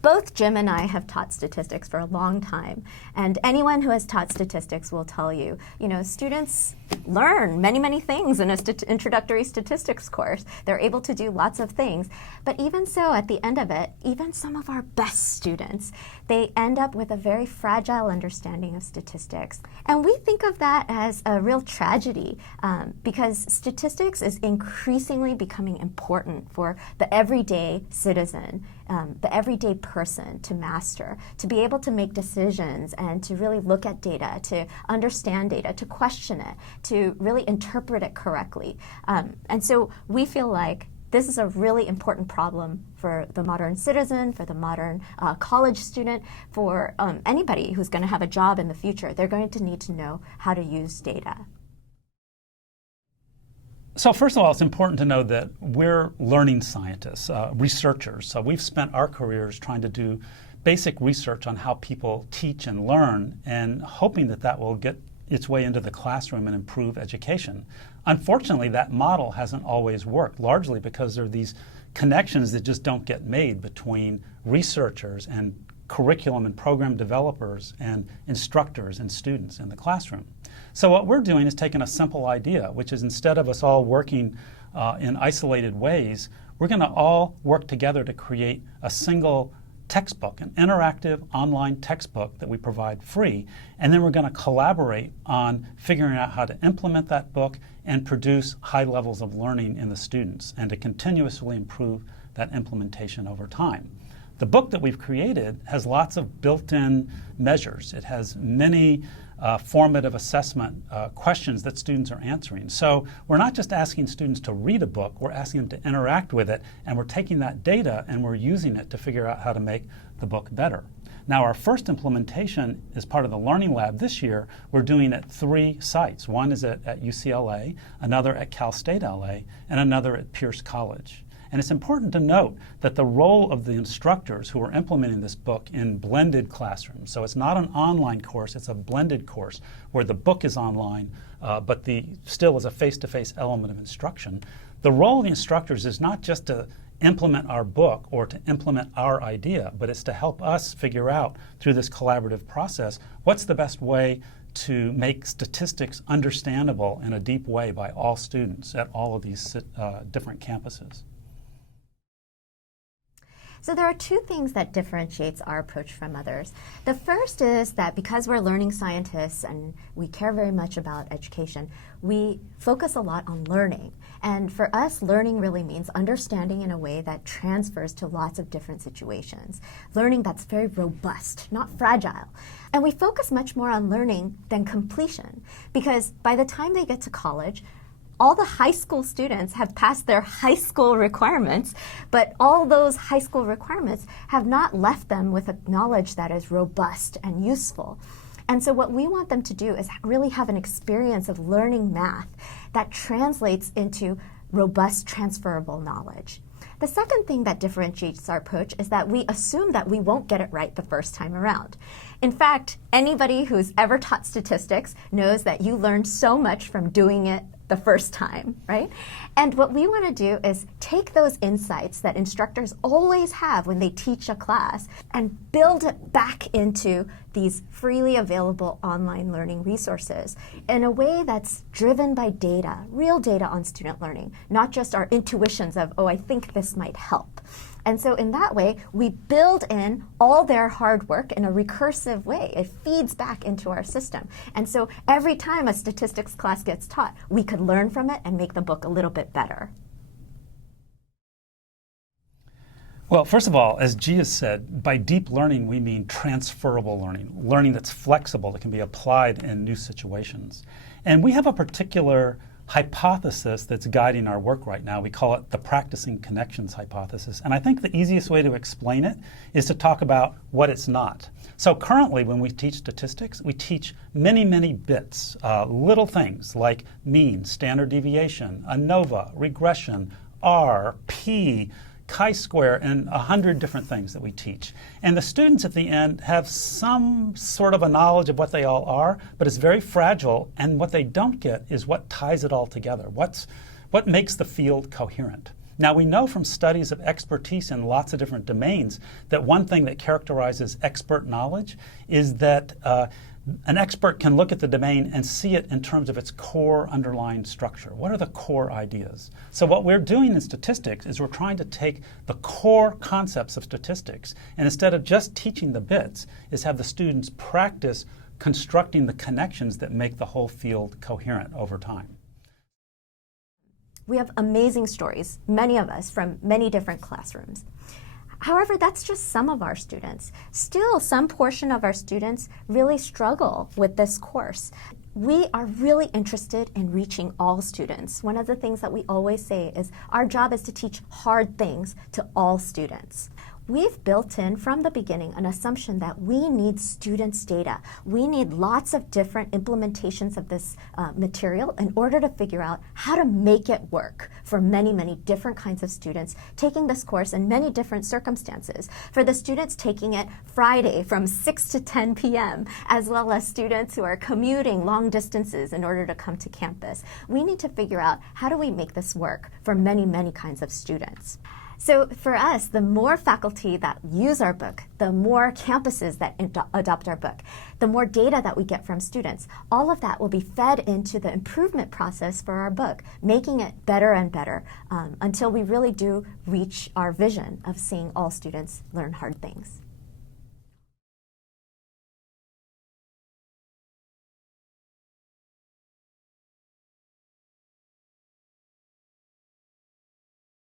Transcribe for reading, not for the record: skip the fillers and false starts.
Both Jim and I have taught statistics for a long time, and anyone who has taught statistics will tell you, students learn many, many things in an introductory statistics course. They're able to do lots of things, but even so, at the end of it, even some of our best students, they end up with a very fragile understanding of statistics. And we think of that as a real tragedy because statistics is increasingly becoming important for the everyday citizen, the everyday person to master, to be able to make decisions and to really look at data, to understand data, to question it, to really interpret it correctly. And so we feel like this is a really important problem for the modern citizen, for the modern college student, for anybody who's going to have a job in the future. They're going to need to know how to use data. So first of all, it's important to know that we're learning scientists, researchers. So we've spent our careers trying to do basic research on how people teach and learn, and hoping that that will get its way into the classroom and improve education. Unfortunately, that model hasn't always worked, largely because there are these connections that just don't get made between researchers and curriculum and program developers and instructors and students in the classroom. So what we're doing is taking a simple idea, which is instead of us all working in isolated ways, we're going to all work together to create a single textbook, an interactive online textbook that we provide free, and then we're going to collaborate on figuring out how to implement that book and produce high levels of learning in the students and to continuously improve that implementation over time. The book that we've created has lots of built-in measures. It has many formative assessment questions that students are answering. So we're not just asking students to read a book, we're asking them to interact with it, and we're taking that data and we're using it to figure out how to make the book better. Now, our first implementation is part of the Learning Lab this year. We're doing at 3 sites. One is at UCLA, another at Cal State LA, and another at Pierce College. And it's important to note that the role of the instructors who are implementing this book in blended classrooms, so it's not an online course, it's a blended course where the book is online, but still is a face-to-face element of instruction. The role of the instructors is not just to implement our book or to implement our idea, but it's to help us figure out through this collaborative process what's the best way to make statistics understandable in a deep way by all students at all of these different campuses. So there are 2 things that differentiates our approach from others. The first is that because we're learning scientists and we care very much about education, we focus a lot on learning. And for us, learning really means understanding in a way that transfers to lots of different situations. Learning that's very robust, not fragile. And we focus much more on learning than completion, because by the time they get to college, all the high school students have passed their high school requirements, but all those high school requirements have not left them with a knowledge that is robust and useful. And so what we want them to do is really have an experience of learning math that translates into robust, transferable knowledge. The second thing that differentiates our approach is that we assume that we won't get it right the first time around. In fact, anybody who's ever taught statistics knows that you learn so much from doing it the first time, right? And what we want to do is take those insights that instructors always have when they teach a class and build it back into these freely available online learning resources in a way that's driven by data, real data on student learning, not just our intuitions of, oh, I think this might help. And so in that way, we build in all their hard work in a recursive way. It feeds back into our system. And so every time a statistics class gets taught, we could learn from it and make the book a little bit better. Well, first of all, as Gia said, by deep learning, we mean transferable learning, learning that's flexible, that can be applied in new situations. And we have a particular hypothesis that's guiding our work right now. We call it the practicing connections hypothesis. And I think the easiest way to explain it is to talk about what it's not. So currently, when we teach statistics, we teach many, many bits, little things like mean, standard deviation, ANOVA, regression, R, P, chi-square, and 100 different things that we teach. And the students at the end have some sort of a knowledge of what they all are, but it's very fragile, and what they don't get is what ties it all together. What makes the field coherent? Now, we know from studies of expertise in lots of different domains that one thing that characterizes expert knowledge is that an expert can look at the domain and see it in terms of its core underlying structure. What are the core ideas? So what we're doing in statistics is we're trying to take the core concepts of statistics, and instead of just teaching the bits, is have the students practice constructing the connections that make the whole field coherent over time. We have amazing stories, many of us, from many different classrooms. However, that's just some of our students. Still, some portion of our students really struggle with this course. We are really interested in reaching all students. One of the things that we always say is our job is to teach hard things to all students. We've built in from the beginning an assumption that we need students' data. We need lots of different implementations of this material in order to figure out how to make it work for many, many different kinds of students taking this course in many different circumstances. For the students taking it Friday from 6 to 10 p.m., as well as students who are commuting long distances in order to come to campus. We need to figure out how do we make this work for many, many kinds of students. So for us, the more faculty that use our book, the more campuses that adopt our book, the more data that we get from students, all of that will be fed into the improvement process for our book, making it better and better until we really do reach our vision of seeing all students learn hard things.